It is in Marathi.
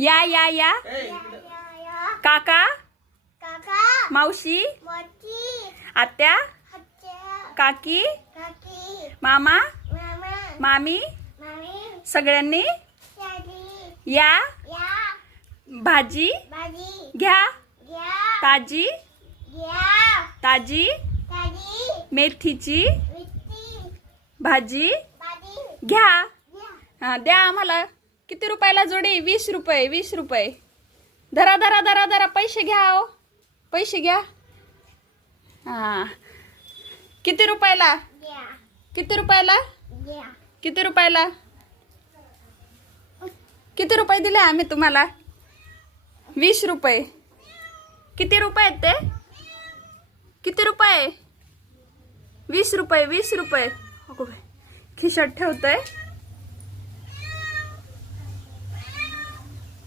या या या काका काका मावशी मोठी आत्या हत्या काकी काकी मामा मामा मामी मामी सगळ्यांनी शादी या या भाजी भाजी घ्या घ्या ताजी घ्या ताजी ताजी मेथीची मिठी भाजी भाजी घ्या घ्या हा द्या आम्हाला किती रुपयाला जोडी 20 रुपये 20 रुपये धरा धरा धरा धरा पैसे घ्या हो पैसे घ्या हा किती रुपयाला घ्या किती रुपयाला घ्या किती रुपयाला किती रुपये दिले आम्ही तुम्हाला 20 रुपये किती रुपये आहेत ते किती रुपये 20 रुपये 20 रुपये अगो बाई खिशात ठेवतोय